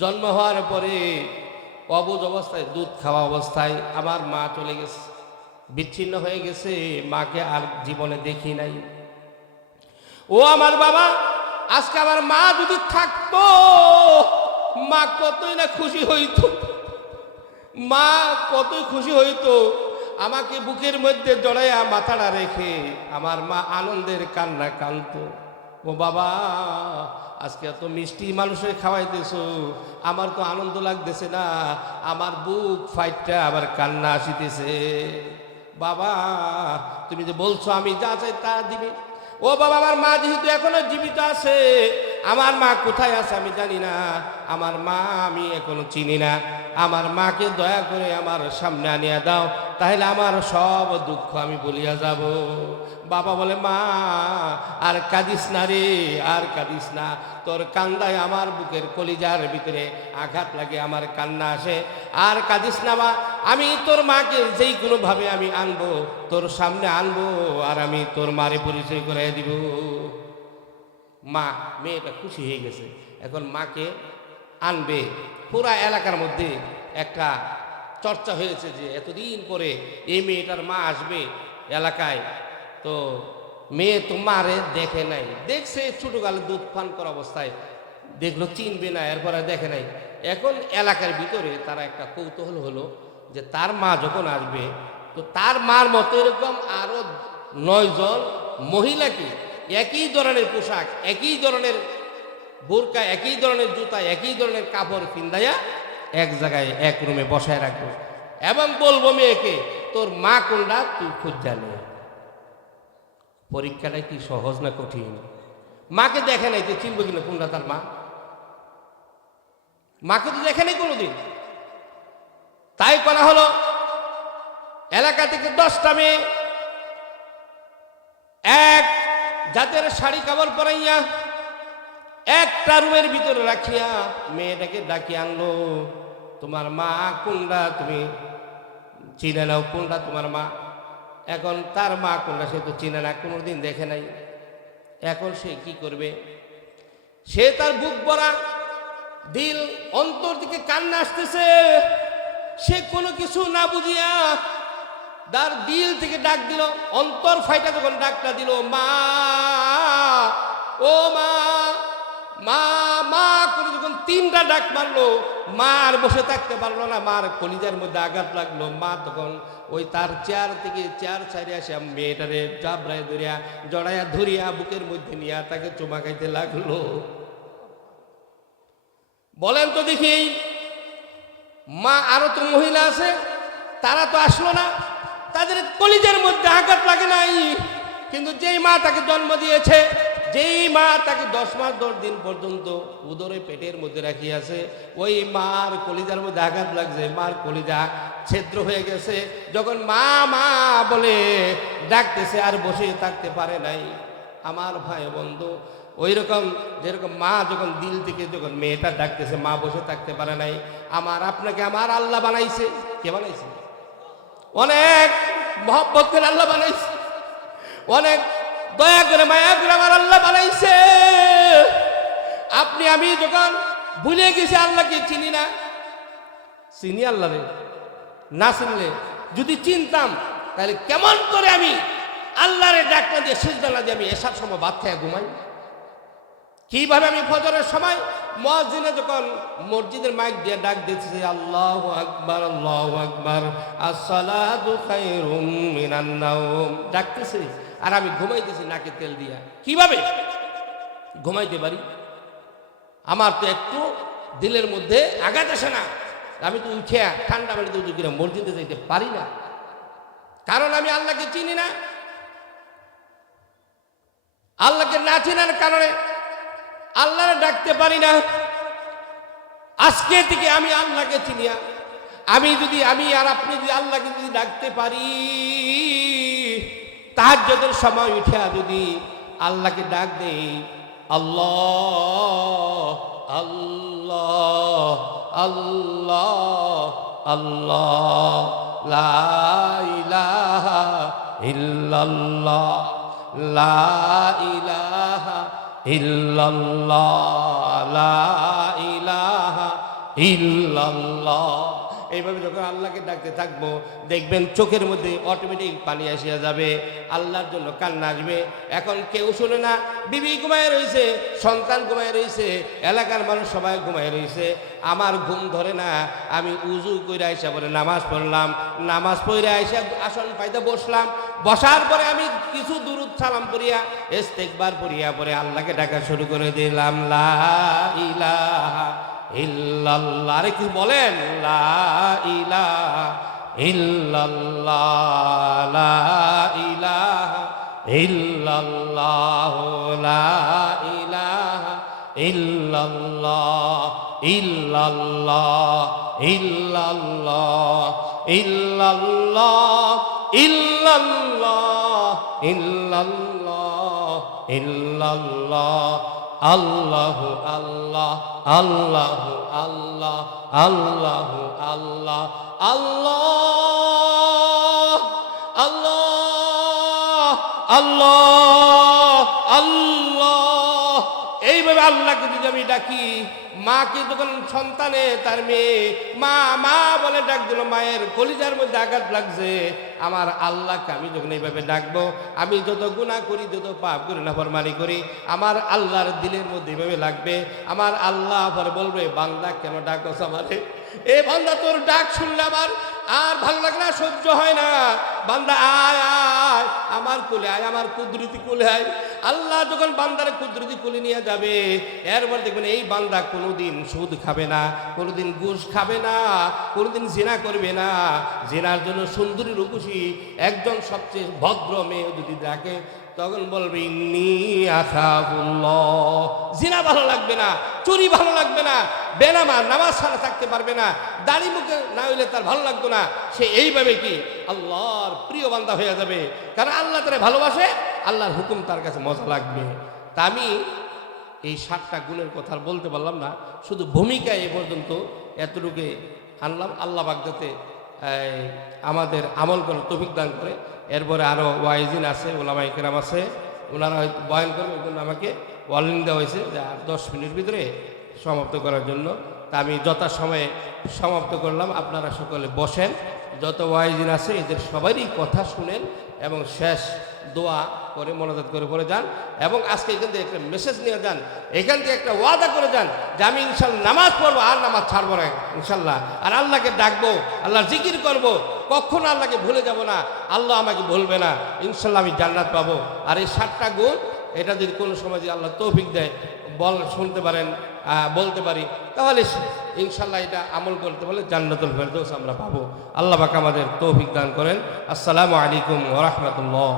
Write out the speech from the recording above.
জন্ম হওয়ার পরে অবুঝ অবস্থায়, দুধ খাওয়া অবস্থায় আমার মা চলে গেছে, বিচ্ছিন্ন হয়ে গেছে। মাকে আর জীবনে দেখি নাই। ও আমার বাবা, আজকে আমার মা যদি থাকতো, মা কতই না খুশি হইতো। মা কতই খুশি হইতো। আমাকে বুকের মধ্যে জড়াইয়া মাথাটা রেখে আমার মা আনন্দের কান্না কাঁদতো। ও বাবা, আজকে এত মিষ্টি মানুষের খাওয়াইতেছো, আমার তো আনন্দ লাগতেছে না, আমার বুক ফাইটটা আবার কান্না আসিতেছে। বাবা, তুমি যে বলছো আমি যা চাই তা দিবে। ও বাবা, আমার মা যেহেতু এখনো জীবিত আছে, আমার মা কোথায় আছে আমি জানি না, আমার মা আমি এখনো চিনি না। আমার মাকে দয়া করে আমার সামনে আনিয়া দাও, তাহলে আমার সব দুঃখ আমি বলিয়া যাব। বাবা বলে, মা আর কাঁদিস না রে, আর কাঁদিস না। তোর কান্দায় আমার বুকের কলিজার ভিতরে আঘাত লাগে, আমার কান্না আসে। আর কাঁদিস না মা, আমি তোর মাকে যেই কোনোভাবে আমি আনবো, তোর সামনে আনবো, আর আমি তোর মারে পরিচয় করে দিব। মা, মেয়েটা খুশি হয়ে গেছে, এখন মাকে আনবে। পুরা এলাকার মধ্যে একটা চর্চা হয়েছে যে এতদিন পরে এই মেয়েটার মা আসবে এলাকায়। তো মেয়ে তো মারে দেখে নাই, দেখছে ছোটকালে দুধ পান করা অবস্থায়, দেখলো চিনবে না, এরপরে দেখে নাই। এখন এলাকার ভিতরে তারা একটা কৌতূহল হলো যে তার মা যখন আসবে, তো তার মার মতো এরকম আরো 9 জন মহিলাকে একই ধরনের পোশাক, একই ধরনের বোরকা, একই ধরনের জুতা, একই ধরনের কাপড় পিন্দাইয়া এক জায়গায় এক রুমে বসায় রাখবো এবং বলবো মেয়েকে, তোর মা কোনটা তুই খুঁজ জানে। পরীক্ষাটা কি সহজ না কঠিন? মাকে দেখে নাই, তুই চিনবো কিনা কোনটা তার মা? মাকে তো দেখে নাই কোনোদিন। তাই করা হলো, এলাকা থেকে 10টা মেয়ে এক জাতের শাড়ি কাপড় পরাইয়া একটা রুমের ভিতরে রাখিয়া মেয়েটাকে ডাকিয়ে আনলো। তোমার মা কোনটা তুমি চিনে নাও, কোনটা তোমার মা। এখন তার মা কোনটা সে তো চিনে না, কোনোদিন দেখে নাই। এখন সে কি করবে? সে তার বুক ভরা দিল অন্তর থেকে কান্না আসতেছে, সে কোনো কিছু না বুঝিয়া তার দিল থেকে ডাক দিল, অন্তর ফাইটা যখন ডাকটা দিল, মা, ও মা, মা, মা করে যখন 3টা ডাক মারলো, মা আর বসে থাকতে পারলো না, মার কলিজার মধ্যে আঘাত লাগলো। মা তখন ওই তার চেয়ার থেকে চেয়ার ছাড়ে আসে মেয়েটারে জাবরায় ধরিয়া জড়াইয়া ধরিয়া বুকের মধ্যে নিয়ে তাকে চুমা খাইতে লাগলো। বলেন তো দেখি, মা আরো তো মহিলা আছে, তারা তো আসলো না, তাদের কলিজার মধ্যে আঘাত লাগে নাই। কিন্তু যেই মা তাকে জন্ম দিয়েছে, যেই মা তাকে 10 মাস 10 দিন পর্যন্ত উদরে পেটের মধ্যে রাখিয়াছে, ওই মার কলিজার মধ্যে আঘাত লাগছে, মার কলিজা ছিদ্র হয়ে গেছে। যখন মা মা বলে ডাকতেছে আর বসে থাকতে পারে নাই। আমার ভাই বন্ধু, ওই রকম যেরকম মা যখন দিল থেকে যখন মেয়েটা ডাকতেছে, মা বসে থাকতে পারে নাই। আমার আপনাকে আমার আল্লাহ বানাইছে। কে বানাইছে? অনেক মহব্বত করে আল্লাহ বানাইছে, অনেক দয়া করে মায়া করে আমার আল্লাহ বানাইছে। আপনি আমি যখন ভুলে গেছি, আল্লাহকে চিনি না। চিনি আল্লাহ রে, না চিনলে যদি চিনতাম তাহলে কেমন করে আমি আল্লাহরে ডাকনা দিয়ে সিজদা দিয়ে আমি এসার সময় ভাত খেয়ে ঘুমাই? কিভাবে আমি ফজরের সময় মুয়াজ্জিনে যখন মসজিদের মাইক দিয়ে ডাক দিতেছে, আল্লাহু আকবার, আল্লাহু আকবার, আসসালাতু খায়রুম মিনান নাওম ডাকতেছে, আর আমি ঘুমাইতেছি নাকে তেল দিয়া। কিভাবে ঘুমাইতে পারি? আমার তো একটু দিলের মধ্যে আঘাত আসে না। আমি তো উঠে ঠান্ডা পানিতে উঠে গিয়ে মসজিদে যাইতে পারি না, কারণ আমি আল্লাহকে চিনি না। আল্লাহকে না চেনার কারণে আল্লাহরে ডাকতে পারি না। আজকে থেকে আমি আল্লাহকে চিনিয়া, আমি আর আপনি যদি আল্লাহকে যদি ডাকতে পারি, তাহাজ্জুদের সময় উঠে যদি আল্লাহকে ডাক দেই, আল্লাহ আল্লাহ আল্লাহ আল্লাহ, লা ইলাহা ইল্লাল্লাহ, লা ইলাহা ইল্লাল্লাহ, লা ইলাহা ইল্লাল্লাহ। এইভাবে যখন আল্লাহকে ডাকতে থাকবো দেখবেন চোখের মধ্যে অটোমেটিক পানি আসিয়া যাবে, আল্লাহর জন্য কান্না আসবে। এখন কেউ শুনে না, বিবি ঘুমায় রয়েছে, সন্তান ঘুমায় রয়েছে, এলাকার মানুষ সবাই ঘুমায় রয়েছে, আমার ঘুম ধরে না। আমি উজু করে আইসা পরে নামাজ পড়লাম, নামাজ পড়ে আইসা আসন পাইতে বসলাম, বসার পরে আমি কিছু দুরূদ সালাম পড়িয়া ইস্তেগফার পড়িয়া পরে আল্লাহকে ডাকা শুরু করে দিলাম, লা ইলাহা ইল্লাল্লাহ। আরে কি বলেন, লা ইলাহা ইল্লাল্লাহ, লা ইলাহা ইল্লাল্লাহ, লা ইলাহা ইল্লাল্লাহ, ইল্লাল্লাহ, ইল্লাল্লাহ, ইল্লাল্লাহ, ইল্লাল্লাহ, ইল্লাল্লাহ, ইল্লাল্লাহ, আল্লাহ আল্লাহ, আল্লাহ আল্লাহ, আল্লাহ আল্লাহ, আল্লাহ আল্লাহ, আল্লাহ আল্লাহ। এইভাবে আল্লাহকে যদি আমি ডাকি, মাকে যখন সন্তানে তার মেয়ে মা মা বলে ডাক দিল, মায়ের কলিজার মধ্যে আঘাত লাগছে। আমার আল্লাহকে আমি যখন এইভাবে ডাকবো, আমি যত গুনাহ করি, যত পাপ করি, নাফরমানি করি, আমার আল্লাহর দিলের মধ্যে এইভাবে লাগবে। আমার আল্লাহ পরে বলবে, বান্দা কেন ডাকছ আমারে? এ বান্দা তোর ডাক শুনলে আমার আর ভালো লাগে না, সহ্য হয় না। বান্দা আয় আয় আমার কোলে আয়, আমার কুদরতি কোলে আয়। আল্লাহ যখন বান্দারে কুদরতি কোলে নিয়ে যাবে, এরপর দেখবেন এই বান্দা কোনোদিন সুদ খাবে না, কোনোদিন ঘুষ খাবে না, কোনোদিন জিনা করবে না। জিনার জন্য সুন্দরী রূপসী একজন সবচেয়ে ভদ্র মেয়ে যদি ডাকে, তখন বলবে ইন্নী আখাফুল্লাহ। জিনা ভালো লাগবে না, চুরি ভালো লাগবে না, বেনামাজ নামাজ ছাড়া থাকতে পারবে না, দাড়ি মুখে না হইলে তার ভালো লাগতো না। সে এইভাবে কি আল্লাহর প্রিয় বান্দা হয়ে যাবে, কারণ আল্লাহ তারা ভালোবাসে, আল্লাহর হুকুম তার কাছে মজা লাগবে। তা আমি এই 7টা গুণের কথা বলতে পারলাম না, শুধু ভূমিকায় এ পর্যন্ত এতটুকু আনলাম। আল্লাহ পাক যাতে আমাদের আমল করে তৌফিক দান করে। এরপরে আরও ওয়াইজিন আছে, ওলামায়ে কেরাম আছে, ওনারা হয়তো বয়ান করবে, ওই জন্য আমাকে ওয়ার্নিং দেওয়া হয়েছে যে আর 10 মিনিটের ভিতরে সমাপ্ত করার জন্য। তা আমি যথাসময়ে সমাপ্ত করলাম। আপনারা সকলে বসেন, যত ওয়াইজিন আছে এদের সবারই কথা শুনেন এবং শেষ দোয়া করে মোনাজাত করে পড়ে যান। এবং আজকে এখান থেকে একটা মেসেজ নিয়ে যান, এখান থেকে একটা ওয়াদা করে যান যে আমি ইনশাল্লাহ নামাজ পড়বো, আর নামাজ ছাড়বো না ইনশাল্লাহ, আর আল্লাহকে ডাকবো, আল্লাহর জিকির করবো, কখনো আল্লাহকে ভুলে যাব না, আল্লাহ আমাকে ভুলবে না, ইনশাল্লাহ আমি জান্নাত পাবো। আর এই 7টা গুণ, এটা যদি কোনো সময় যদি আল্লাহ তৌফিক দেয়, শুনতে পারেন, বলতে পারি, তাহলে ইনশাল্লাহ এটা আমল করতে পারলে জান্নাতুল ফেরদৌস আমরা পাবো। আল্লাহ পাক আমাদের তৌফিক দান করেন। আসসালামু আলাইকুম ওয়া রাহমাতুল্লাহ।